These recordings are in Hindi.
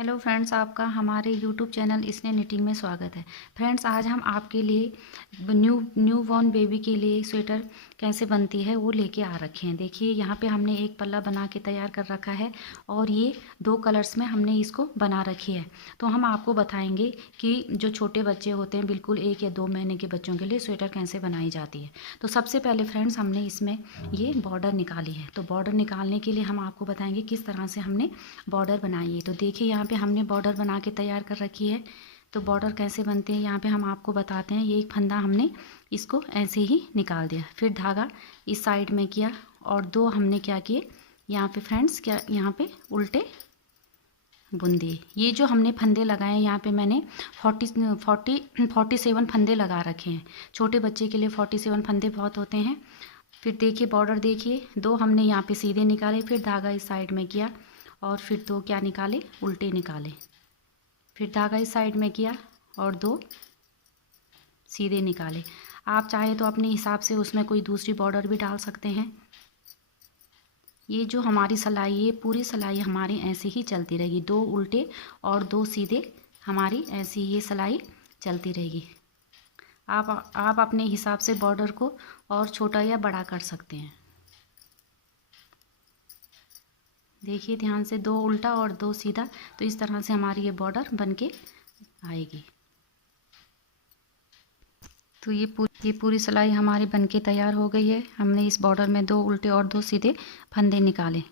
हेलो फ्रेंड्स, आपका हमारे यूट्यूब चैनल इसने निटिंग में स्वागत है। फ्रेंड्स, आज हम आपके लिए न्यू बॉर्न बेबी के लिए स्वेटर कैसे बनती है वो लेके आ रखे हैं। देखिए, यहाँ पे हमने एक पल्ला बना के तैयार कर रखा है और ये 2 कलर्स में हमने इसको बना रखी है। तो हम आपको बताएंगे कि जो छोटे बच्चे होते हैं, बिल्कुल 1 या 2 महीने के बच्चों के लिए स्वेटर कैसे बनाई जाती है। तो सबसे पहले फ्रेंड्स, हमने इसमें ये बॉर्डर निकाली है। तो बॉर्डर निकालने के लिए हम आपको बताएंगे किस तरह से हमने बॉर्डर बनाई है। तो देखिए, यहाँ पे हमने बॉर्डर बना के तैयार कर रखी है। तो बॉर्डर कैसे बनते हैं यहाँ पे हम आपको बताते हैं। ये एक फंदा हमने इसको ऐसे ही निकाल दिया, फिर धागा इस साइड में किया और 2 हमने क्या किए यहाँ पे फ्रेंड्स, क्या यहाँ पे उल्टे बुन दिए। ये जो हमने फंदे लगाए हैं यहाँ पे मैंने 47 फंदे लगा रखे हैं। छोटे बच्चे के लिए 47 फंदे बहुत होते हैं। फिर देखिए बॉर्डर, देखिए 2 हमने यहाँ पे सीधे निकाले, फिर धागा इस साइड में किया और फिर 2 क्या निकाले, उल्टे निकाले। फिर धागा इस साइड में किया और 2 सीधे निकाले। आप चाहे तो अपने हिसाब से उसमें कोई दूसरी बॉर्डर भी डाल सकते हैं। ये जो हमारी सिलाई, ये पूरी सिलाई हमारी ऐसे ही चलती रहेगी। 2 उल्टे और 2 सीधे, हमारी ऐसी ये सिलाई चलती रहेगी। आप अपने हिसाब से बॉर्डर को और छोटा या बड़ा कर सकते हैं। देखिए ध्यान से, 2 उल्टा और 2 सीधा, तो इस तरह से हमारी ये बॉर्डर बन के आएगी। तो ये पूरी सिलाई हमारी बनके तैयार हो गई है। हमने इस बॉर्डर में 2 उल्टे और 2 सीधे फंदे निकाले।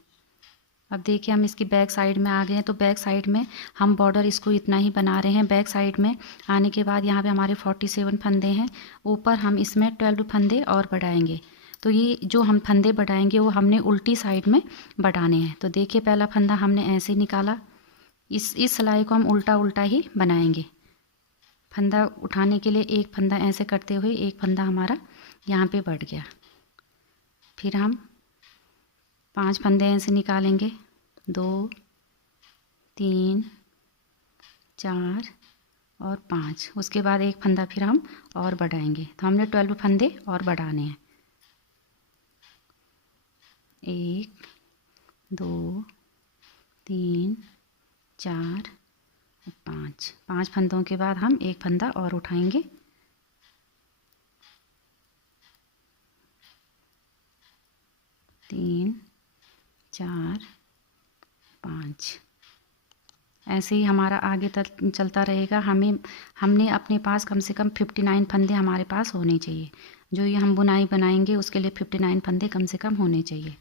अब देखिए हम इसकी बैक साइड में आ गए हैं। तो बैक साइड में हम बॉर्डर इसको इतना ही बना रहे हैं। बैक साइड में आने के बाद यहाँ पे हमारे 47 फंदे हैं। ऊपर हम इसमें 12 फंदे और बढ़ाएंगे। तो ये जो हम फंदे बढ़ाएंगे वो हमने उल्टी साइड में बढ़ाने हैं। तो देखिए पहला फंदा हमने ऐसे निकाला। इस सिलाई को हम उल्टा उल्टा ही बनाएंगे। फंदा उठाने के लिए एक फंदा ऐसे करते हुए एक फंदा हमारा यहाँ पे बढ़ गया। फिर हम 5 फंदे ऐसे निकालेंगे, 2 3 4 और 5। उसके बाद एक फंदा फिर हम और बढ़ाएंगे। तो हमने 12 फंदे और बढ़ाने हैं। 1 2 3 4 5 फंदों के बाद हम एक फंदा और उठाएंगे। 3 4 5। ऐसे ही हमारा आगे तक चलता रहेगा। हमने अपने पास कम से कम 59 फंदे हमारे पास होने चाहिए। जो ये हम बुनाई बनाएंगे उसके लिए 59 फंदे कम से कम होने चाहिए।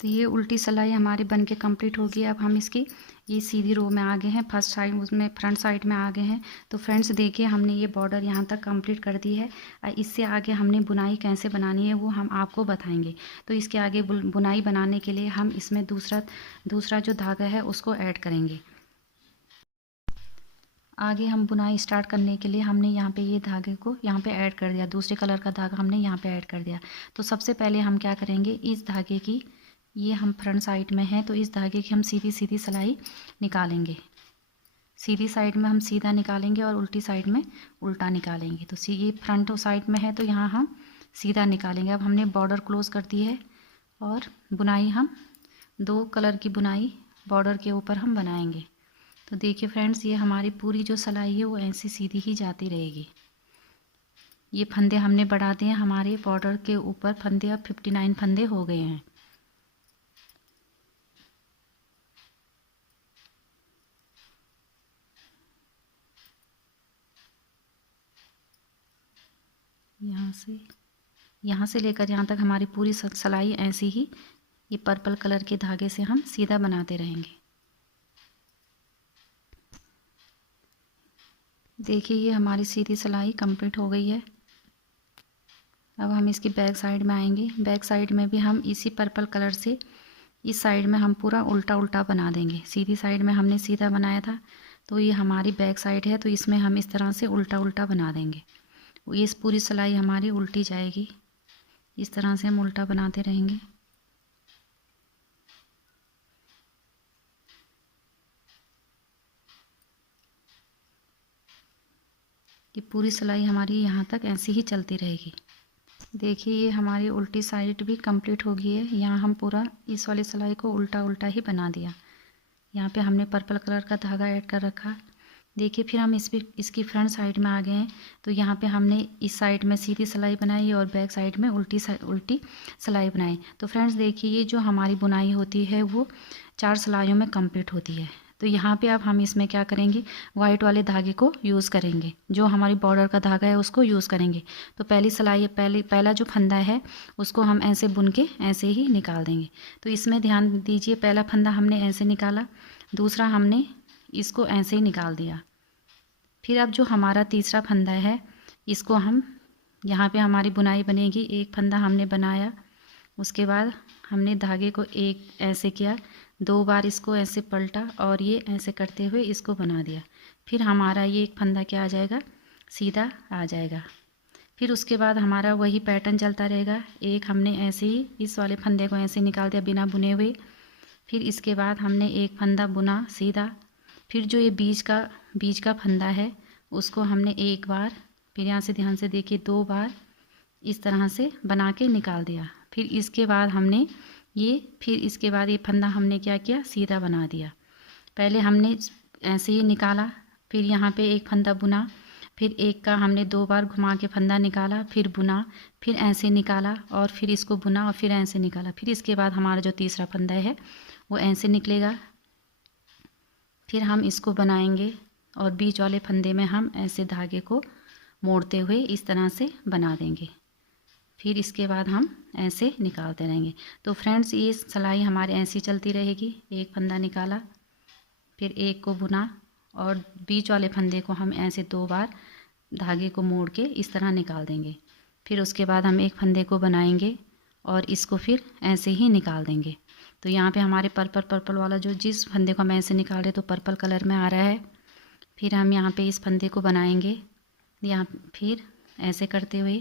तो ये उल्टी सिलाई हमारी बन के कम्प्लीट होगी। अब हम इसकी ये सीधी रो में आ गए हैं, फर्स्ट साइड उसमें फ्रंट साइड में आ गए हैं। तो फ्रेंड्स देखिए, हमने ये बॉर्डर यहाँ तक कंप्लीट कर दी है। इससे आगे हमने बुनाई कैसे बनानी है वो हम आपको बताएंगे। तो इसके आगे बुनाई बनाने के लिए हम इसमें दूसरा जो धागा है उसको ऐड करेंगे। आगे हम बुनाई स्टार्ट करने के लिए हमने यहाँ पे ये धागे को यहाँ पे ऐड कर दिया। दूसरे कलर का धागा हमने यहाँ पे ऐड कर दिया। तो सबसे पहले हम क्या करेंगे, इस धागे की, ये हम फ्रंट साइड में है तो इस धागे की हम सीधी सीधी सिलाई निकालेंगे। सीधी साइड में हम सीधा निकालेंगे और उल्टी साइड में उल्टा निकालेंगे। तो ये फ्रंट साइड में है तो यहाँ हम सीधा निकालेंगे। अब हमने बॉर्डर क्लोज कर दी है और बुनाई हम 2 कलर की बुनाई बॉर्डर के ऊपर हम बनाएंगे। तो देखिए फ्रेंड्स, ये हमारी पूरी जो सिलाई है वो ऐसी सीधी ही जाती रहेगी। ये फंदे हमने बढ़ा दिए, हमारे बॉर्डर के ऊपर फंदे अब 59 फंदे हो गए हैं। यहाँ से लेकर यहाँ तक हमारी पूरी सिलाई ऐसी ही ये पर्पल कलर के धागे से हम सीधा बनाते रहेंगे। देखिए ये हमारी सीधी सिलाई कंप्लीट हो गई है। अब हम इसकी बैक साइड में आएंगे। बैक साइड में भी हम इसी पर्पल कलर से इस साइड में हम पूरा उल्टा उल्टा बना देंगे। सीधी साइड में हमने सीधा बनाया था तो ये हमारी बैक साइड है, तो इसमें हम इस तरह से उल्टा उल्टा बना देंगे। ये इस पूरी सिलाई हमारी उल्टी जाएगी। इस तरह से हम उल्टा बनाते रहेंगे। ये पूरी सिलाई हमारी यहाँ तक ऐसी ही चलती रहेगी। देखिए ये हमारी उल्टी साइड भी कंप्लीट हो गई है। यहाँ हम पूरा इस वाली सिलाई को उल्टा उल्टा ही बना दिया। यहाँ पे हमने पर्पल कलर का धागा ऐड कर रखा। देखिए फिर हम इसकी फ्रंट साइड में आ गए हैं। तो यहाँ पे हमने इस साइड में सीधी सिलाई बनाई और बैक साइड में उल्टी सिलाई बनाई। तो फ्रेंड्स देखिए ये जो हमारी बुनाई होती है वो 4 सिलाइयों में कंप्लीट होती है। तो यहाँ पे अब हम इसमें क्या करेंगे, वाइट वाले धागे को यूज़ करेंगे, जो हमारी बॉर्डर का धागा है उसको यूज़ करेंगे। तो पहली सिलाई पहला जो फंदा है उसको हम ऐसे बुन के ऐसे ही निकाल देंगे। तो इसमें ध्यान दीजिए, पहला फंदा हमने ऐसे निकाला, दूसरा हमने इसको ऐसे ही निकाल दिया। फिर अब जो हमारा तीसरा फंदा है इसको हम यहाँ पे हमारी बुनाई बनेगी। एक फंदा हमने बनाया, उसके बाद हमने धागे को एक ऐसे किया, 2 बार इसको ऐसे पलटा और ये ऐसे करते हुए इसको बना दिया। फिर हमारा ये एक फंदा क्या आ जाएगा, सीधा आ जाएगा। फिर उसके बाद हमारा वही पैटर्न चलता रहेगा। एक हमने ऐसे ही इस वाले फंदे को ऐसे निकाल दिया बिना बुने हुए। फिर इसके बाद हमने एक फंदा बुना सीधा। फिर जो ये बीच का फंदा है उसको हमने एक बार, फिर यहाँ से ध्यान से देखिए 2 बार इस तरह से बना के निकाल दिया। फिर इसके बाद हमने फिर इसके बाद ये फंदा हमने क्या किया, सीधा बना दिया। पहले हमने ऐसे ही निकाला, फिर यहाँ पे एक फंदा बुना, फिर एक का हमने 2 बार घुमा के फंदा निकाला, फिर बुना, फिर ऐसे निकाला और फिर इसको बुना और फिर ऐसे निकाला। फिर इसके बाद हमारा जो तीसरा फंदा है वो ऐसे निकलेगा। फिर हम इसको बनाएंगे और बीच वाले फंदे में हम ऐसे धागे को मोड़ते हुए इस तरह से बना देंगे। फिर इसके बाद हम ऐसे निकालते रहेंगे। तो फ्रेंड्स ये सिलाई हमारे ऐसी चलती रहेगी। एक फंदा निकाला, फिर एक को बुना और बीच वाले फंदे को हम ऐसे 2 बार धागे को मोड़ के इस तरह निकाल देंगे। फिर उसके बाद हम एक फंदे को बनाएंगे और इसको फिर ऐसे ही निकाल देंगे। तो यहाँ पे हमारे पर्पल वाला जो जिस फंदे को हम ऐसे निकाल रहे तो पर्पल कलर में आ रहा है। फिर हम यहाँ पे इस फंदे को बनाएंगे, यहाँ फिर ऐसे करते हुए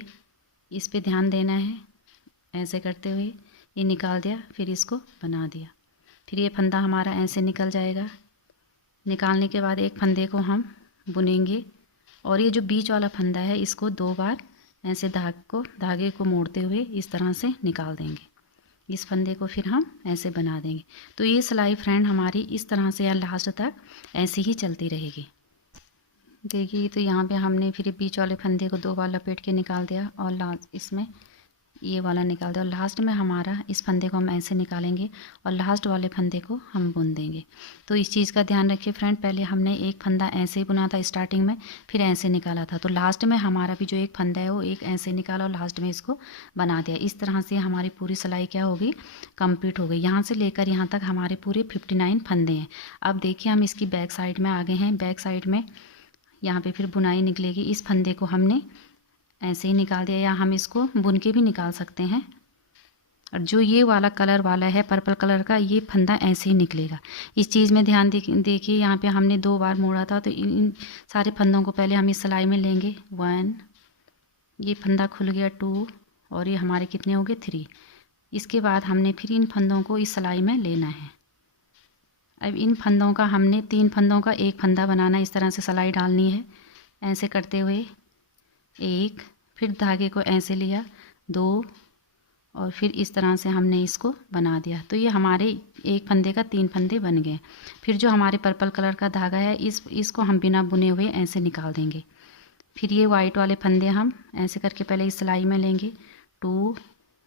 इस पे ध्यान देना है, ऐसे करते हुए ये निकाल दिया, फिर इसको बना दिया। फिर ये फंदा हमारा ऐसे निकल जाएगा। निकालने के बाद एक फंदे को हम बुनेंगे और ये जो बीच वाला फंदा है इसको 2 बार ऐसे धागे को मोड़ते हुए इस तरह से निकाल देंगे। इस फंदे को फिर हम ऐसे बना देंगे। तो ये सिलाई फ्रेंड हमारी इस तरह से या लास्ट तक ऐसे ही चलती रहेगी। देखिए तो यहाँ पे हमने फिर बीच वाले फंदे को 2 बार लपेट के निकाल दिया और लास्ट इसमें ये वाला निकाल दिया और लास्ट में हमारा इस फंदे को हम ऐसे निकालेंगे और लास्ट वाले फंदे को हम बुन देंगे। तो इस चीज़ का ध्यान रखिए फ्रेंड, पहले हमने एक फंदा ऐसे ही बुना था स्टार्टिंग में, फिर ऐसे निकाला था। तो लास्ट में हमारा भी जो एक फंदा है वो एक ऐसे निकाला और लास्ट में इसको बना दिया। इस तरह से हमारी पूरी सिलाई क्या होगी, कंप्लीट हो गई। यहाँ से लेकर यहाँ तक हमारे पूरे 59 फंदे हैं। अब देखिए हम इसकी बैक साइड में आ गए हैं। बैक साइड में यहाँ पे फिर बुनाई निकलेगी। इस फंदे को हमने ऐसे ही निकाल दिया या हम इसको बुन के भी निकाल सकते हैं। और जो ये वाला कलर वाला है पर्पल कलर का, ये फंदा ऐसे ही निकलेगा। इस चीज़ में ध्यान देखिए यहाँ पे हमने 2 बार मोड़ा था। तो इन सारे फंदों को पहले हम इस सिलाई में लेंगे। 1, ये फंदा खुल गया, 2 और ये हमारे कितने हो गए, 3। इसके बाद हमने फिर इन फंदों को इस सिलाई में लेना है। अब इन फंदों का हमने 3 फंदों का एक फंदा बनाना, इस तरह से सिलाई डालनी है ऐसे करते हुए। 1, फिर धागे को ऐसे लिया, 2 और फिर इस तरह से हमने इसको बना दिया। तो ये हमारे एक फंदे का 3 फंदे बन गए। फिर जो हमारे पर्पल कलर का धागा है इसको हम बिना बुने हुए ऐसे निकाल देंगे। फिर ये वाइट वाले फंदे हम ऐसे करके पहले इस सिलाई में लेंगे, 2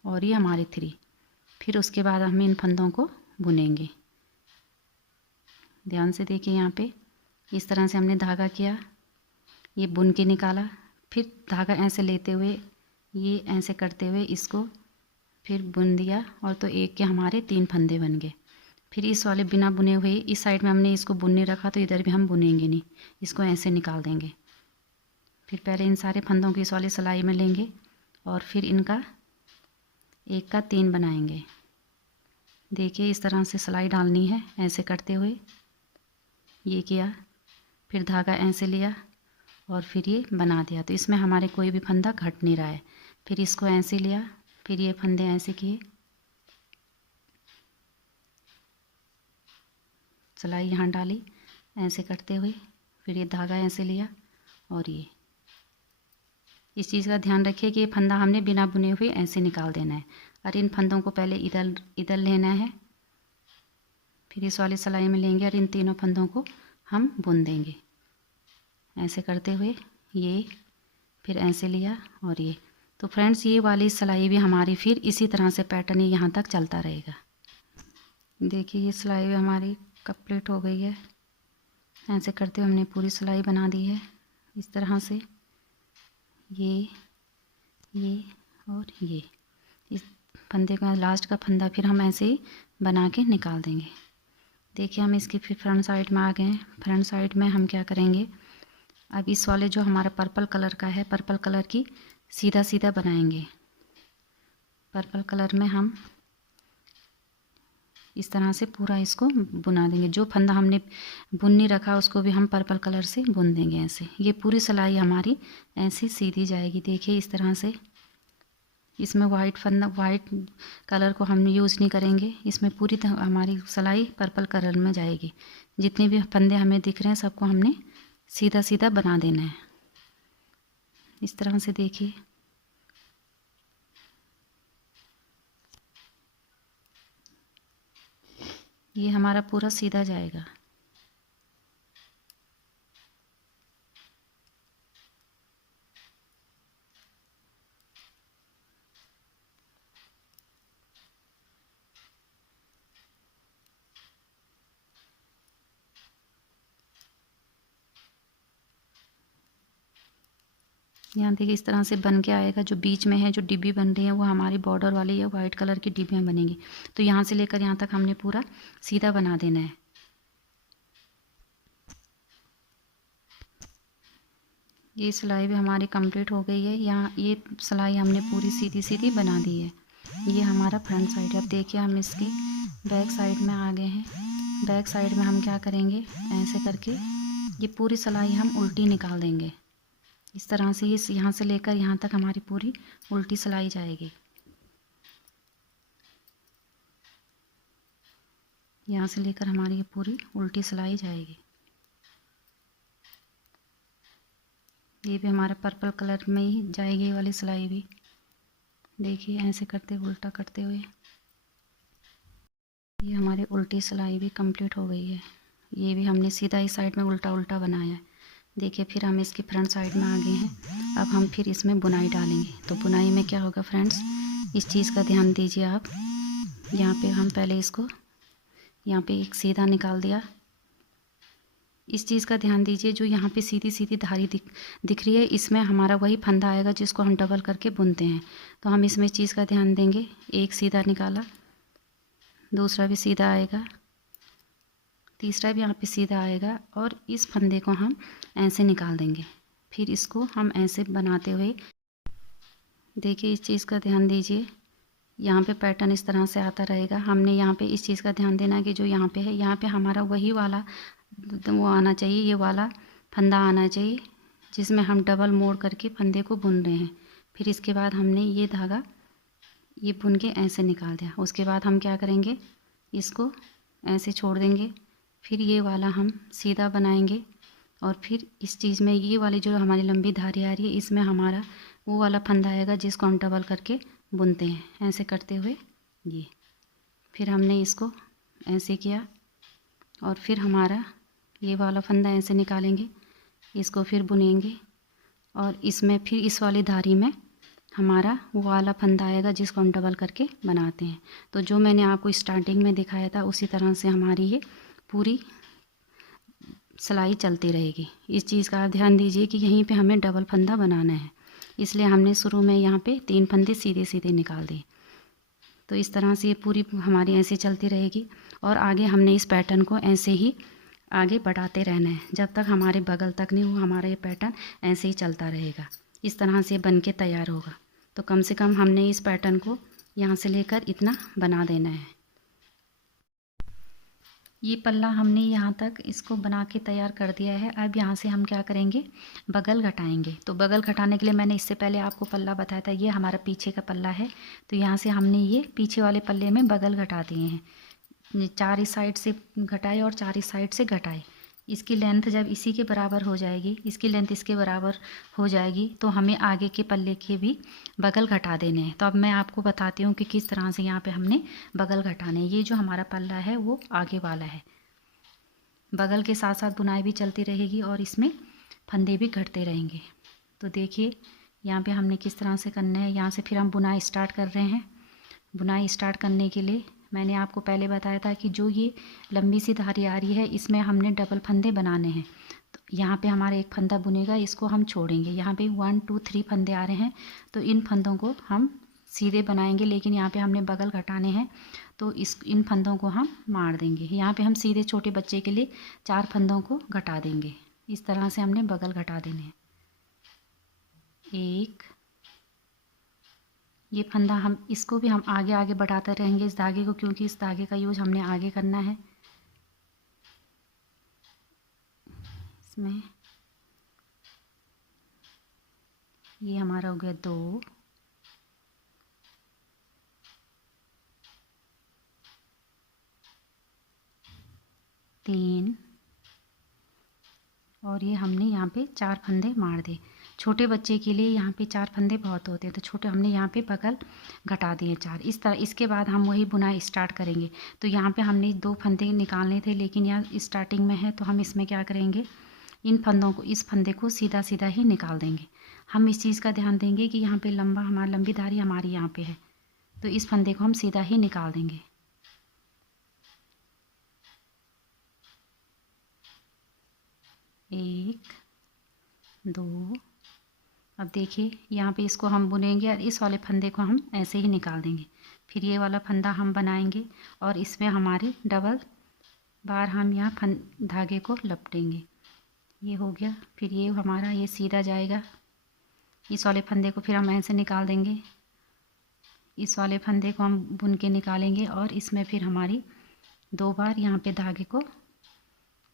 और ये हमारे 3। फिर उसके बाद हम इन फंदों को बुनेंगे। ध्यान से देखिए यहाँ पे इस तरह से हमने धागा किया, ये बुन के निकाला, फिर धागा ऐसे लेते हुए ये ऐसे करते हुए इसको फिर बुन दिया और तो एक के हमारे 3 फंदे बन गए। फिर इस वाले बिना बुने हुए इस साइड में हमने इसको बुनने रखा, तो इधर भी हम बुनेंगे नहीं, इसको ऐसे निकाल देंगे। फिर पहले इन सारे फंदों की इस वाली सिलाई में लेंगे और फिर इनका एक का 3 बनाएंगे। देखिए इस तरह से सिलाई डालनी है ऐसे करते हुए। ये किया, फिर धागा ऐसे लिया और फिर ये बना दिया। तो इसमें हमारे कोई भी फंदा घट नहीं रहा है। फिर इसको ऐसे लिया, फिर ये फंदे ऐसे किए, सिलाई यहाँ डाली ऐसे करते हुए, फिर ये धागा ऐसे लिया और ये इस चीज़ का ध्यान रखिए कि ये फंदा हमने बिना बुने हुए ऐसे निकाल देना है। और इन फंदों को पहले इधर लेना है फिर इस वाली सिलाई में लेंगे और इन तीनों फंदों को हम बुन देंगे। ऐसे करते हुए ये, फिर ऐसे लिया और ये। तो फ्रेंड्स ये वाली सिलाई भी हमारी फिर इसी तरह से पैटर्न यहाँ तक चलता रहेगा। देखिए ये सिलाई भी हमारी कंप्लीट हो गई है। ऐसे करते हुए हमने पूरी सिलाई बना दी है इस तरह से, ये और ये। इस फंदे का लास्ट का फंदा फिर हम ऐसे ही बना के निकाल देंगे। देखिए हम इसकी फिर फ्रंट साइड में आ गए हैं। फ्रंट साइड में हम क्या करेंगे, अब इस वाले जो हमारा पर्पल कलर का है, पर्पल कलर की सीधा सीधा बनाएंगे। पर्पल कलर में हम इस तरह से पूरा इसको बुना देंगे। जो फंदा हमने बुन नहीं रखा उसको भी हम पर्पल कलर से बुन देंगे ऐसे। ये पूरी सिलाई हमारी ऐसी सीधी जाएगी। देखिए इस तरह से। इसमें वाइट फंदा, वाइट कलर को हम यूज़ नहीं करेंगे। इसमें पूरी हमारी सिलाई पर्पल कलर में जाएगी। जितने भी फंदे हमें दिख रहे हैं सबको हमने सीधा सीधा बना देना है इस तरह से। देखिए ये हमारा पूरा सीधा जाएगा। यहाँ देखिए इस तरह से बन के आएगा। जो बीच में है, जो डिब्बी बन रही है वो हमारी बॉर्डर वाली है, वाइट कलर की डिब्बियाँ बनेंगी। तो यहाँ से लेकर यहाँ तक हमने पूरा सीधा बना देना है। ये सिलाई भी हमारी कंप्लीट हो गई है। यहाँ ये सिलाई हमने पूरी सीधी सीधी बना दी है। ये हमारा फ्रंट साइड है। अब देखिए हम इसकी बैक साइड में आ गए हैं। बैक साइड में हम क्या करेंगे, ऐसे करके ये पूरी सिलाई हम उल्टी निकाल देंगे इस तरह से। ये यहाँ से लेकर यहाँ तक हमारी पूरी उल्टी सिलाई जाएगी। यहाँ से लेकर हमारी ये पूरी उल्टी सिलाई जाएगी। ये भी हमारा पर्पल कलर में ही जाएगी ये वाली सिलाई भी। देखिए ऐसे करते उल्टा करते हुए ये हमारी उल्टी सिलाई भी कंप्लीट हो गई है। ये भी हमने सीधा इस साइड में उल्टा उल्टा बनाया है। देखिए फिर हम इसकी फ्रंट साइड में आ गए हैं। अब हम फिर इसमें बुनाई डालेंगे। तो बुनाई में क्या होगा फ्रेंड्स, इस चीज़ का ध्यान दीजिए आप। यहाँ पे हम पहले इसको यहाँ पे एक सीधा निकाल दिया। इस चीज़ का ध्यान दीजिए, जो यहाँ पे सीधी सीधी धारी दिख रही है, इसमें हमारा वही फंदा आएगा जिसको हम डबल करके बुनते हैं। तो हम इसमें चीज़ का ध्यान देंगे। एक सीधा निकाला, दूसरा भी सीधा आएगा, तीसरा भी यहाँ पे सीधा आएगा और इस फंदे को हम ऐसे निकाल देंगे। फिर इसको हम ऐसे बनाते हुए, देखिए इस चीज़ का ध्यान दीजिए। यहाँ पे पैटर्न इस तरह से आता रहेगा। हमने यहाँ पे इस चीज़ का ध्यान देना है कि जो यहाँ पे है, यहाँ पे हमारा वही वाला वो आना चाहिए, ये वाला फंदा आना चाहिए जिसमें हम डबल मोड़ करके फंदे को बुन रहे हैं। फिर इसके बाद हमने ये धागा ये बुन के ऐसे निकाल दिया। उसके बाद हम क्या करेंगे, इसको ऐसे छोड़ देंगे। फिर ये वाला हम सीधा बनाएंगे और फिर इस चीज़ में ये वाली जो हमारी लंबी धारी आ रही है, इसमें हमारा वो वाला फंदा आएगा जिसको हम डबल करके बुनते हैं। ऐसे करते हुए ये फिर हमने इसको ऐसे किया और फिर हमारा ये वाला फंदा ऐसे निकालेंगे, इसको फिर बुनेंगे और इसमें फिर इस वाली धारी में हमारा वो वाला फंदा आएगा जिसको हम डबल करके बनाते हैं। तो जो मैंने आपको स्टार्टिंग में दिखाया था उसी तरह से हमारी ये पूरी सिलाई चलती रहेगी। इस चीज़ का आप ध्यान दीजिए कि यहीं पे हमें डबल फंदा बनाना है, इसलिए हमने शुरू में यहाँ पे 3 फंदे सीधे सीधे निकाल दिए। तो इस तरह से ये पूरी हमारी ऐसे चलती रहेगी और आगे हमने इस पैटर्न को ऐसे ही आगे बढ़ाते रहना है जब तक हमारे बगल तक नहीं हो। हमारा ये पैटर्न ऐसे ही चलता रहेगा। इस तरह से बन के तैयार होगा। तो कम से कम हमने इस पैटर्न को यहाँ से लेकर इतना बना देना है। ये पल्ला हमने यहाँ तक इसको बना के तैयार कर दिया है। अब यहाँ से हम क्या करेंगे, बगल घटाएंगे। तो बगल घटाने के लिए मैंने इससे पहले आपको पल्ला बताया था, ये हमारा पीछे का पल्ला है। तो यहाँ से हमने ये पीछे वाले पल्ले में बगल घटा दिए हैं। 4 इस साइड से घटाए और 4 इस साइड से घटाए। इसकी लेंथ जब इसी के बराबर हो जाएगी, इसकी लेंथ इसके बराबर हो जाएगी, तो हमें आगे के पल्ले के भी बगल घटा देने हैं। तो अब मैं आपको बताती हूँ कि किस तरह से यहाँ पे हमने बगल घटाने हैं। ये जो हमारा पल्ला है वो आगे वाला है, बगल के साथ साथ बुनाई भी चलती रहेगी और इसमें फंदे भी घटते रहेंगे। तो देखिए यहाँ पे हमने किस तरह से करना है। यहाँ से फिर हम बुनाई स्टार्ट कर रहे हैं। बुनाई स्टार्ट करने के लिए मैंने आपको पहले बताया था कि जो ये लंबी सी धारी आ रही है इसमें हमने डबल फंदे बनाने हैं। तो यहाँ पे हमारा एक फंदा बुनेगा, इसको हम छोड़ेंगे। यहाँ पे 1 2 3 फंदे आ रहे हैं, तो इन फंदों को हम सीधे बनाएंगे, लेकिन यहाँ पे हमने बगल घटाने हैं तो इन फंदों को हम मार देंगे। यहाँ पे हम सीधे छोटे बच्चे के लिए 4 फंदों को घटा देंगे। इस तरह से हमने बगल घटा देने हैं। एक, ये फंदा हम इसको भी हम आगे आगे बढ़ाते रहेंगे इस धागे को, क्योंकि इस धागे का यूज हमने आगे करना है। इसमें ये हमारा हो गया 2, 3 और ये हमने यहाँ पे 4 फंदे मार दिए। छोटे बच्चे के लिए यहाँ पे 4 फंदे बहुत होते हैं, तो छोटे हमने यहाँ पे बगल घटा दिए 4। इस तरह इसके बाद हम वही बुनाई स्टार्ट करेंगे। तो यहाँ पे हमने 2 फंदे निकालने थे, लेकिन यहाँ स्टार्टिंग में है तो हम इसमें क्या करेंगे, इन फंदों को, इस फंदे को सीधा सीधा ही निकाल देंगे। हम इस चीज़ का ध्यान देंगे कि यहाँ पे लंबी धारी हमारी यहाँ पे है, तो इस फंदे को हम सीधा ही निकाल देंगे। एक, 2, अब देखिए यहाँ पे इसको हम बुनेंगे और इस वाले फंदे को हम ऐसे ही निकाल देंगे। फिर ये वाला फंदा हम बनाएंगे और इसमें हमारी डबल बार हम यहाँ धागे को लपटेंगे। ये हो गया। फिर ये हमारा ये सीधा जाएगा, इस वाले फंदे को फिर हम ऐसे निकाल देंगे। इस वाले फंदे को हम बुन के निकालेंगे और इसमें फिर हमारी 2 बार यहाँ पे धागे को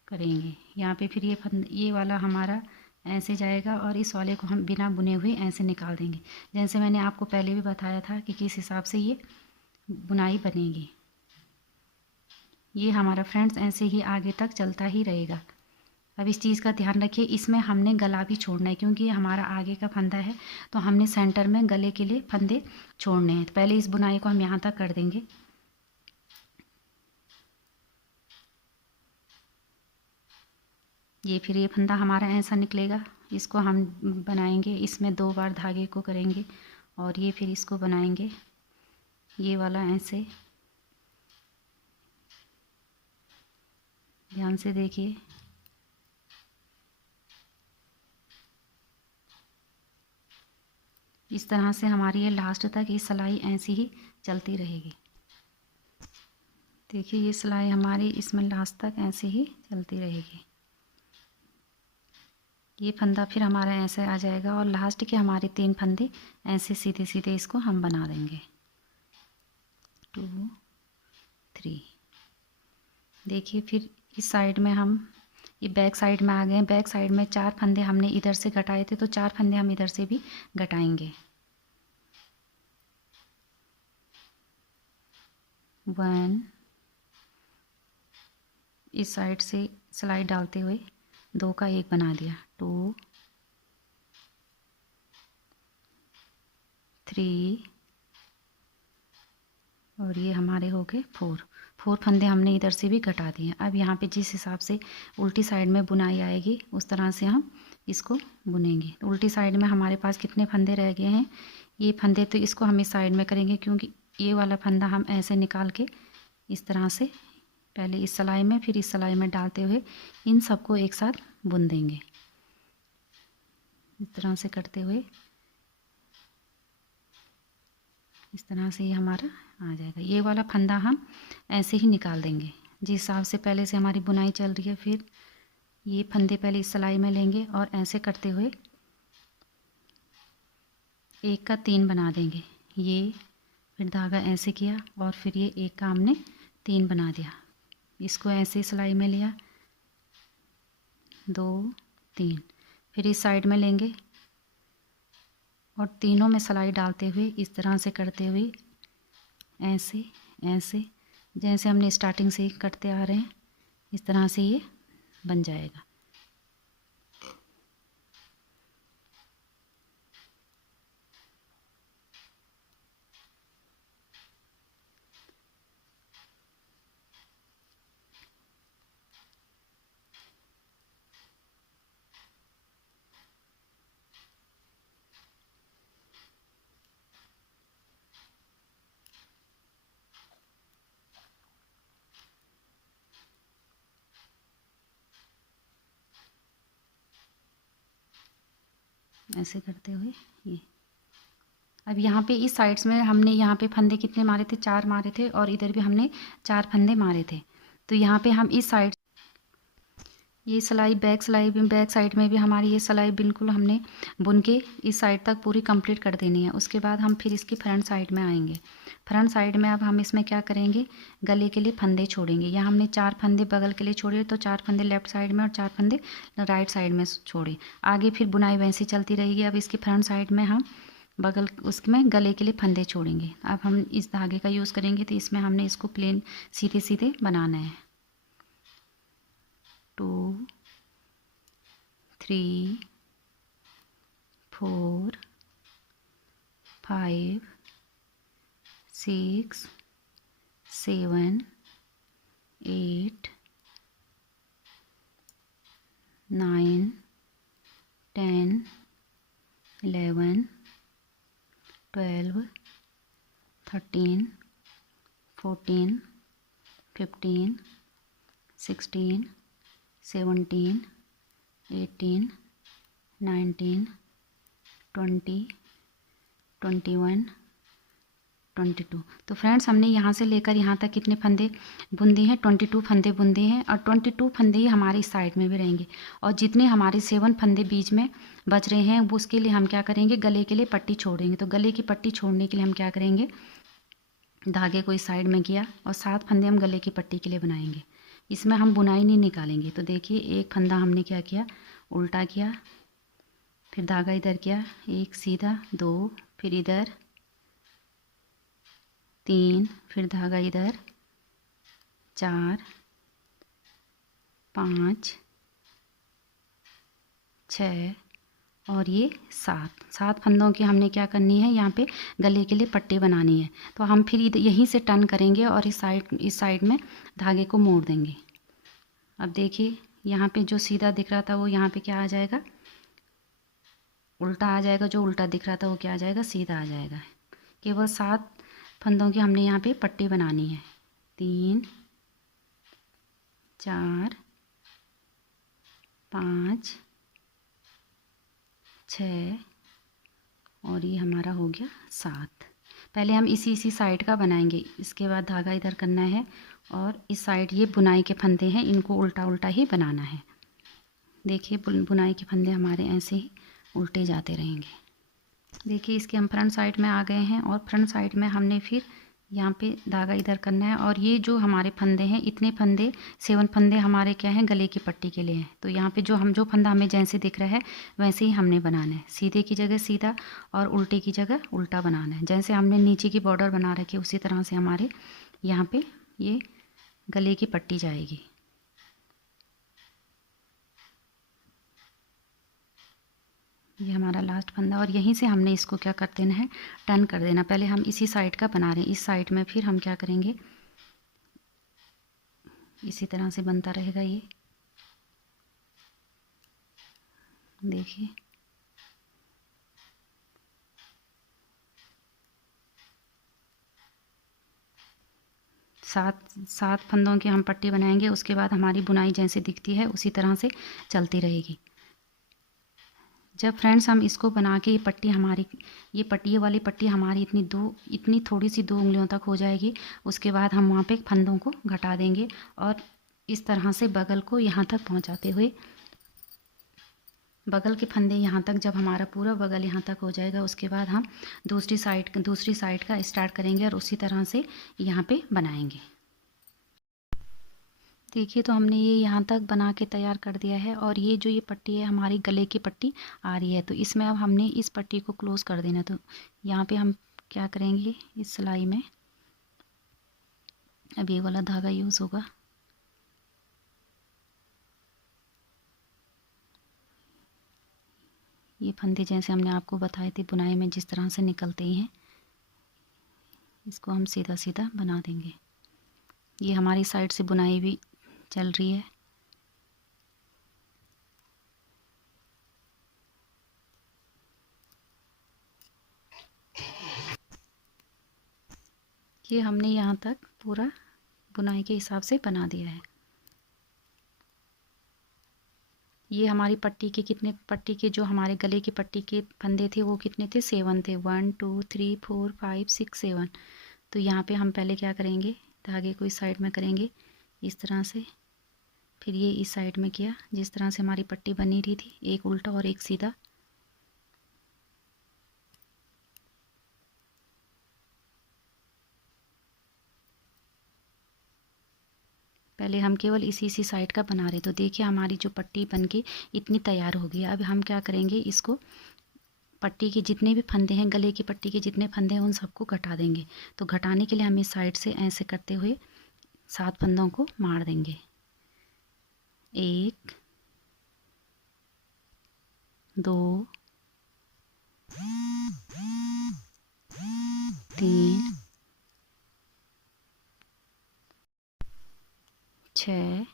करेंगे। यहाँ पे फिर ये वाला हमारा ऐसे जाएगा और इस वाले को हम बिना बुने हुए ऐसे निकाल देंगे। जैसे मैंने आपको पहले भी बताया था कि किस हिसाब से ये बुनाई बनेगी। ये हमारा फ्रेंड्स ऐसे ही आगे तक चलता ही रहेगा। अब इस चीज़ का ध्यान रखिए, इसमें हमने गला भी छोड़ना है, क्योंकि ये हमारा आगे का फंदा है तो हमने सेंटर में गले के लिए फंदे छोड़ने हैं। तो पहले इस बुनाई को हम यहाँ तक कर देंगे। ये फिर ये फंदा हमारा ऐसा निकलेगा, इसको हम बनाएंगे। इसमें 2 बार धागे को करेंगे और ये फिर इसको बनाएंगे, ये वाला ऐसे। ध्यान से देखिए, इस तरह से हमारी ये लास्ट तक ये सिलाई ऐसी ही चलती रहेगी। देखिए ये सिलाई हमारी इसमें लास्ट तक ऐसे ही चलती रहेगी। ये फंदा फिर हमारा ऐसे आ जाएगा और लास्ट के हमारे 3 फंदे ऐसे सीधे सीधे इसको हम बना देंगे। 2 3। देखिए फिर इस साइड में हम ये बैक साइड में आ गए। बैक साइड में 4 फंदे हमने इधर से घटाए थे, तो 4 फंदे हम इधर से भी घटाएंगे। 1, इस साइड से सिलाई डालते हुए 2 का 1 बना दिया। 2 3 और ये हमारे हो गए 4 फंदे हमने इधर से भी घटा दिए। अब यहाँ पे जिस हिसाब से उल्टी साइड में बुनाई आएगी उस तरह से हम इसको बुनेंगे। तो उल्टी साइड में हमारे पास कितने फंदे रह गए हैं, ये फंदे, तो इसको हम इस साइड में करेंगे, क्योंकि ये वाला फंदा हम ऐसे निकाल के इस तरह से पहले इस सिलाई में फिर इस सिलाई में डालते हुए इन सबको एक साथ बुन देंगे। इस तरह से करते हुए इस तरह से ये हमारा आ जाएगा। ये वाला फंदा हम ऐसे ही निकाल देंगे जिस हिसाब से पहले से हमारी बुनाई चल रही है। फिर ये फंदे पहले इस सिलाई में लेंगे और ऐसे करते हुए 1 का 3 बना देंगे। ये फिर धागा ऐसे किया और फिर ये 1 का हमने 3 बना दिया। इसको ऐसे सिलाई में लिया, 2 3, फिर इस साइड में लेंगे और तीनों में सिलाई डालते हुए इस तरह से करते हुए ऐसे जैसे हमने स्टार्टिंग से ही करते आ रहे हैं, इस तरह से ये बन जाएगा। ऐसे करते हुए ये अब यहाँ पे इस साइड्स में हमने यहाँ पे फंदे कितने मारे थे, 4 मारे थे, और इधर भी हमने 4 फंदे मारे थे। तो यहाँ पे हम इस साइड ये सिलाई बैक साइड में भी हमारी ये सिलाई बिल्कुल हमने बुन के इस साइड तक पूरी कंप्लीट कर देनी है। उसके बाद हम फिर इसकी फ्रंट साइड में आएंगे। फ्रंट साइड में अब हम इसमें क्या करेंगे, गले के लिए फंदे छोड़ेंगे। यहाँ हमने 4 फंदे बगल के लिए छोड़े, तो 4 फंदे लेफ्ट साइड में और 4 फंदे राइट साइड में छोड़े। आगे फिर बुनाई वैसे चलती रहेगी। अब इसकी फ्रंट साइड में हम बगल उसमें गले के लिए फंदे छोड़ेंगे। अब हम इस धागे का यूज़ करेंगे, तो इसमें हमने इसको प्लेन सीधे सीधे बनाना है। 2 3 4 5 6 7 8 9 10 11 12 13 14 15 16 17 18 19 20 21 22। तो फ्रेंड्स हमने यहाँ से लेकर यहाँ तक कितने फंदे बुन दिए हैं, 22 फंदे बुन दिए हैं। और 22 फंदे ही हमारे इस साइड में भी रहेंगे। और जितने हमारे 7 फंदे बीच में बच रहे हैं वो उसके लिए हम क्या करेंगे, गले के लिए पट्टी छोड़ेंगे। तो गले की पट्टी छोड़ने के लिए हम क्या करेंगे, धागे को इस साइड में किया और 7 फंदे हम गले की पट्टी के लिए बनाएंगे। इसमें हम बुनाई नहीं निकालेंगे। तो देखिए एक फंदा हमने क्या किया, उल्टा किया, फिर धागा इधर किया, एक सीधा, 2, फिर इधर 3, फिर धागा इधर 4 5 6 और ये 7 फंदों की हमने क्या करनी है, यहाँ पे गले के लिए पट्टी बनानी है। तो हम फिर यहीं से टर्न करेंगे और इस साइड में धागे को मोड़ देंगे। अब देखिए यहाँ पे जो सीधा दिख रहा था वो यहाँ पे क्या आ जाएगा, उल्टा आ जाएगा। जो उल्टा दिख रहा था वो क्या आ जाएगा, सीधा आ जाएगा। केवल 7 फंदों की हमने यहाँ पे पट्टी बनानी है। 3 4 5 6 और ये हमारा हो गया 7। पहले हम इसी साइड का बनाएंगे, इसके बाद धागा इधर करना है और इस साइड ये बुनाई के फंदे हैं, इनको उल्टा उल्टा ही बनाना है। देखिए बुनाई के फंदे हमारे ऐसे ही उल्टे जाते रहेंगे। देखिए इसके हम फ्रंट साइड में आ गए हैं और फ्रंट साइड में हमने फिर यहाँ पे धागा इधर करना है। और ये जो हमारे फंदे हैं, इतने फंदे 7 फंदे हमारे क्या हैं, गले की पट्टी के लिए हैं। तो यहाँ पे जो फंदा हमें जैसे दिख रहा है वैसे ही हमने बनाना है। सीधे की जगह सीधा और उल्टे की जगह उल्टा बनाना है। जैसे हमने नीचे की बॉर्डर बना रखी है उसी तरह से हमारे यहाँ पे ये गले की पट्टी जाएगी। ये हमारा लास्ट फंदा और यहीं से हमने इसको क्या कर देना है, टर्न कर देना। पहले हम इसी साइड का बना रहे हैं, इस साइड में फिर हम क्या करेंगे, इसी तरह से बनता रहेगा ये। देखिए सात फंदों की हम पट्टी बनाएंगे। उसके बाद हमारी बुनाई जैसे दिखती है उसी तरह से चलती रहेगी। जब फ्रेंड्स हम इसको बना के ये वाली पट्टी हमारी इतनी थोड़ी सी 2 उंगलियों तक हो जाएगी। उसके बाद हम वहाँ पे फंदों को घटा देंगे और इस तरह से बगल को यहाँ तक पहुँचाते हुए, बगल के फंदे यहाँ तक जब हमारा पूरा बगल यहाँ तक हो जाएगा उसके बाद हम दूसरी साइड का स्टार्ट करेंगे और उसी तरह से यहाँ पे बनाएंगे। देखिए तो हमने ये यहाँ तक बना के तैयार कर दिया है और ये जो ये पट्टी है हमारी गले की पट्टी आ रही है। तो इसमें अब हमने इस पट्टी को क्लोज कर देना। तो यहाँ पे हम क्या करेंगे, इस सिलाई में अब ये वाला धागा यूज़ होगा। ये फंदे जैसे हमने आपको बताए थे बुनाई में जिस तरह से निकलते ही हैं, इसको हम सीधा सीधा बना देंगे। ये हमारी साइड से बुनाई भी चल रही है। ये हमने यहाँ तक पूरा बुनाई के हिसाब से बना दिया है। ये हमारी पट्टी के जो हमारे गले की पट्टी के फंदे थे वो कितने थे, 7 थे। 1 2 3 4 5 6 7। तो यहाँ पे हम पहले क्या करेंगे, धागे को इस साइड में करेंगे इस तरह से, फिर ये इस साइड में किया जिस तरह से हमारी पट्टी बनी रही थी, एक उल्टा और एक सीधा। पहले हम केवल इसी साइड का बना रहे। तो देखिए हमारी जो पट्टी बनके इतनी तैयार हो गई। अब हम क्या करेंगे, इसको पट्टी के जितने भी फंदे हैं, गले की पट्टी के जितने फंदे हैं उन सबको घटा देंगे। तो घटाने के लिए हम इस साइड से ऐसे करते हुए 7 फंदों को मार देंगे। 1 2 3 6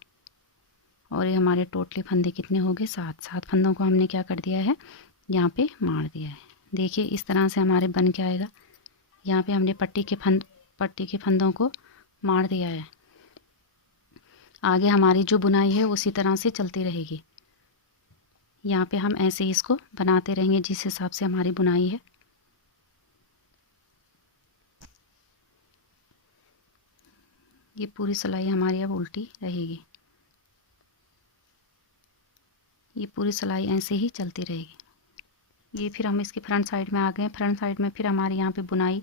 और ये हमारे टोटली फंदे कितने हो गए, 7 फंदों को हमने क्या कर दिया है, यहाँ पे मार दिया है। देखिए इस तरह से हमारे बन के आएगा। यहाँ पे हमने पट्टी के फंदों को मार दिया है। आगे हमारी जो बुनाई है उसी तरह से चलती रहेगी। यहाँ पे हम ऐसे ही इसको बनाते रहेंगे जिस हिसाब से हमारी बुनाई है। ये पूरी सिलाई हमारी अब उल्टी रहेगी। ये पूरी सिलाई ऐसे ही चलती रहेगी। ये फिर हम इसके फ्रंट साइड में आ गए। फ्रंट साइड में फिर हमारे यहाँ पे बुनाई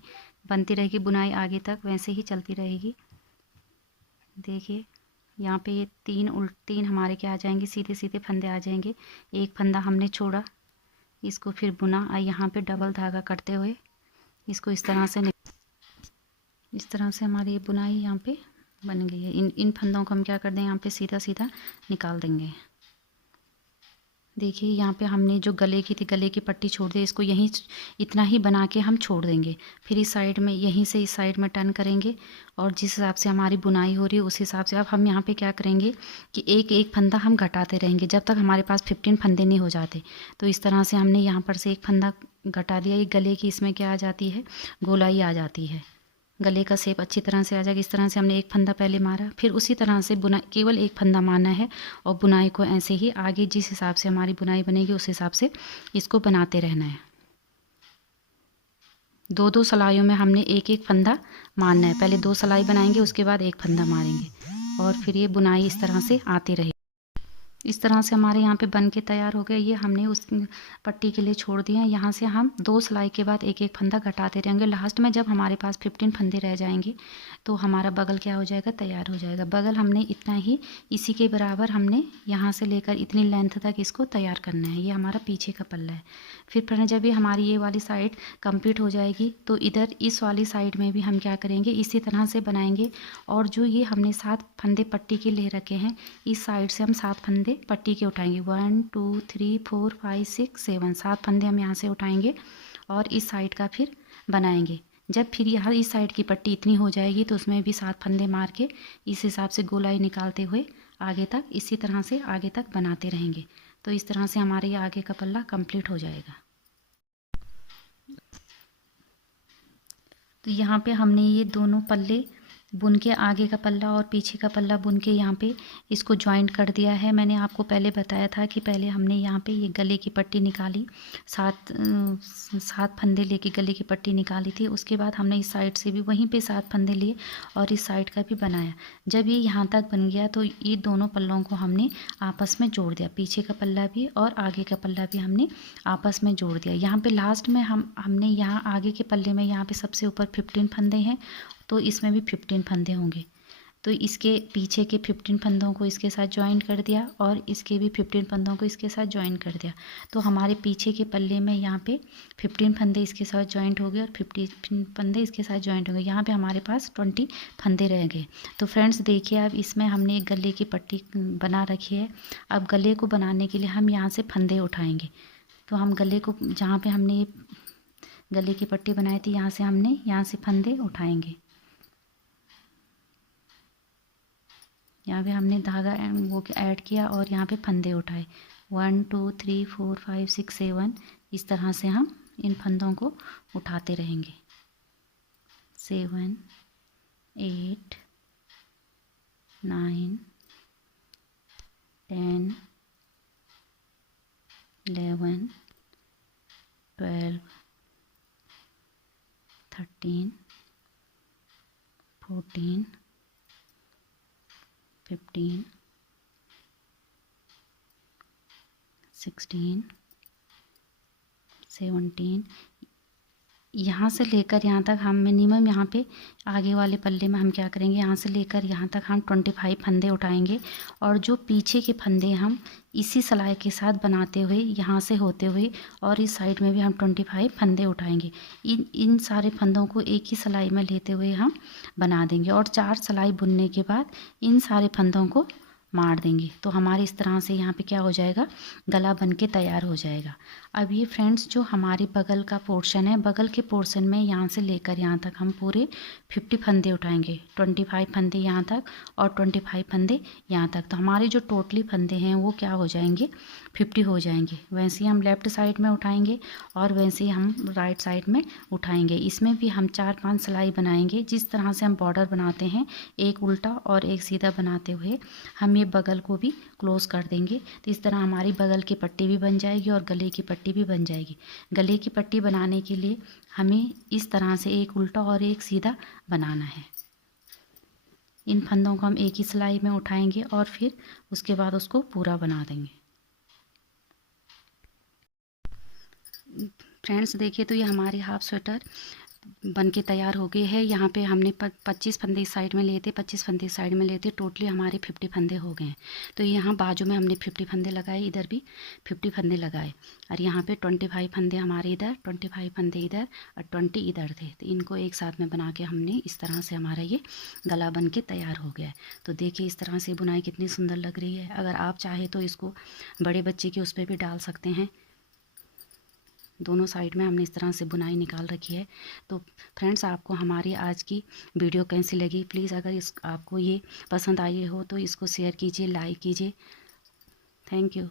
बनती रहेगी, बुनाई आगे तक वैसे ही चलती रहेगी। देखिए यहाँ पे ये तीन हमारे क्या आ जाएंगे, सीधे सीधे फंदे आ जाएंगे। एक फंदा हमने छोड़ा, इसको फिर बुना और यहाँ पे डबल धागा करते हुए इसको इस तरह से हमारी ये बुनाई यहाँ पे बन गई है। इन फंदों को हम क्या कर दें, यहाँ पे सीधा सीधा निकाल देंगे। देखिए यहाँ पे हमने जो गले की थी, गले की पट्टी छोड़ दी, इसको यहीं इतना ही बना के हम छोड़ देंगे। फिर इस साइड में यहीं से इस साइड में टर्न करेंगे और जिस हिसाब से हमारी बुनाई हो रही है उस हिसाब से अब हम यहाँ पे क्या करेंगे कि एक एक फंदा हम घटाते रहेंगे जब तक हमारे पास 15 फंदे नहीं हो जाते। तो इस तरह से हमने यहाँ पर से एक फंदा घटा दिया। ये गले की इसमें क्या आ जाती है, गोलाई आ जाती है, गले का शेप अच्छी तरह से आ जाएगा। इस तरह से हमने एक फंदा पहले मारा, फिर उसी तरह से बुनाई केवल एक फंदा मारना है और बुनाई को ऐसे ही आगे जिस हिसाब से हमारी बुनाई बनेगी उस हिसाब से इसको बनाते रहना है। 2 सिलाइयों में हमने एक एक फंदा मारना है। पहले 2 सिलाई बनाएंगे, उसके बाद एक फंदा मारेंगे और फिर ये बुनाई इस तरह से आती रहेगी। इस तरह से हमारे यहाँ पे बन के तैयार हो गया। ये हमने उस पट्टी के लिए छोड़ दिया है। यहाँ से हम 2 सिलाई के बाद एक एक फंदा घटाते रहेंगे। लास्ट में जब हमारे पास 15 फंदे रह जाएंगे तो हमारा बगल क्या हो जाएगा, तैयार हो जाएगा। बगल हमने इतना ही, इसी के बराबर हमने यहाँ से लेकर इतनी लेंथ तक इसको तैयार करना है। ये हमारा पीछे का पल्ला है। फिर जब ये हमारी ये वाली साइड कंप्लीट हो जाएगी तो इधर इस वाली साइड में भी हम क्या करेंगे, इसी तरह से बनाएंगे। और जो ये हमने 7 फंदे पट्टी के ले रखे हैं, इस साइड से हम 7 फंदे पट्टी के उठाएंगे। 1 2 3 4 5 6 7 7 फंदे हम यहाँ से उठाएंगे और इस साइड का फिर बनाएंगे। जब फिर यहाँ इस साइड की पट्टी इतनी हो जाएगी तो उसमें भी 7 फंदे मार के इस हिसाब से गोलाई निकालते हुए आगे तक इसी तरह से आगे तक बनाते रहेंगे। तो इस तरह से हमारे ये आगे का पल्ला कंप्लीट हो जाएगा। तो यहाँ पे हमने ये दोनों पल्ले बुन के, आगे का पल्ला और पीछे का पल्ला बुन के यहाँ पे इसको जॉइंट कर दिया है। मैंने आपको पहले बताया था कि पहले हमने यहाँ पे ये गले की पट्टी निकाली, 7 फंदे लेके गले की पट्टी निकाली थी। उसके बाद हमने इस साइड से भी वहीं पे 7 फंदे लिए और इस साइड का भी बनाया। जब ये यहाँ तक बन गया तो ये दोनों पल्लों को हमने आपस में जोड़ दिया, पीछे का पल्ला भी और आगे का पल्ला भी हमने आपस में जोड़ दिया। यहाँ पे लास्ट में हमने यहाँ आगे के पल्ले में यहाँ पे सबसे ऊपर 15 फंदे हैं तो इसमें भी 15 फंदे होंगे। तो इसके पीछे के 15 फंदों को इसके साथ ज्वाइन कर दिया और इसके भी 15 फंदों को इसके साथ ज्वाइन कर दिया। तो हमारे पीछे के पल्ले में यहाँ पे 15 फंदे इसके साथ ज्वाइंट हो गए और 15 फंदे इसके साथ ज्वाइंट हो गए। यहाँ पे हमारे पास 20 फंदे रह गए। तो फ्रेंड्स देखिए, अब इसमें हमने एक गले की पट्टी बना रखी है। अब गले को बनाने के लिए हम यहाँ से फंदे उठाएंगे। तो हम गले को, जहाँ पे हमने गले की पट्टी बनाई थी, यहाँ से फंदे उठाएंगे। यहाँ पे हमने धागा वो ऐड किया और यहाँ पे फंदे उठाए। 1 2 3 4 5 6 7, इस तरह से हम इन फंदों को उठाते रहेंगे। 7 8 9 10 11 12 13 14 15 16 17। यहाँ से लेकर यहाँ तक हम मिनिमम, यहाँ पे आगे वाले पल्ले में हम क्या करेंगे, यहाँ से लेकर यहाँ तक हम 25 फंदे उठाएंगे। और जो पीछे के फंदे हम इसी सिलाई के साथ बनाते हुए, यहाँ से होते हुए और इस साइड में भी हम 25 फंदे उठाएंगे। इन सारे फंदों को एक ही सिलाई में लेते हुए हम बना देंगे। और 4 सिलाई बुनने के बाद इन सारे फंदों को मार देंगे। तो हमारे इस तरह से यहाँ पे क्या हो जाएगा, गला बन के तैयार हो जाएगा। अब ये फ्रेंड्स जो हमारे बगल का पोर्शन है, बगल के पोर्शन में यहाँ से लेकर यहाँ तक हम पूरे 50 फंदे उठाएंगे। 25 फंदे यहाँ तक और 25 फंदे यहाँ तक। तो हमारे जो टोटली फंदे हैं वो क्या हो जाएंगे, 50 हो जाएंगे। वैसे ही हम लेफ़्ट साइड में उठाएंगे और वैसे ही हम राइट साइड में उठाएंगे। इसमें भी हम 4-5 सिलाई बनाएंगे। जिस तरह से हम बॉर्डर बनाते हैं, एक उल्टा और एक सीधा बनाते हुए हम ये बगल को भी क्लोज कर देंगे। तो इस तरह हमारी बगल की पट्टी भी बन जाएगी और गले की पट्टी भी बन जाएगी। गले की पट्टी बनाने के लिए हमें इस तरह से एक उल्टा और एक सीधा बनाना है। इन फंदों को हम एक ही सिलाई में उठाएंगे और फिर उसके बाद उसको पूरा बना देंगे। फ्रेंड्स देखिए, तो ये हमारी हाफ स्वेटर बन के तैयार हो गई है। यहाँ पे हमने 25 फंदे इस साइड में लिए थे, 25 फंदे इस साइड में लिए थे, टोटली हमारे 50 फंदे हो गए हैं। तो यहाँ बाजू में हमने 50 फंदे लगाए, इधर भी 50 फंदे लगाए और यहाँ पे 25 फंदे हमारे इधर, 25 फंदे इधर और 20 इधर थे। तो इनको एक साथ में बना के हमने इस तरह से हमारा ये गला बन के तैयार हो गया है। तो देखिए इस तरह से बुनाई कितनी सुंदर लग रही है। अगर आप चाहे तो इसको बड़े बच्चे के उस पर भी डाल सकते हैं। दोनों साइड में हमने इस तरह से बुनाई निकाल रखी है। तो फ्रेंड्स, आपको हमारी आज की वीडियो कैसी लगी, प्लीज़ अगर आपको ये पसंद आई हो तो इसको शेयर कीजिए, लाइक कीजिए। Thank you.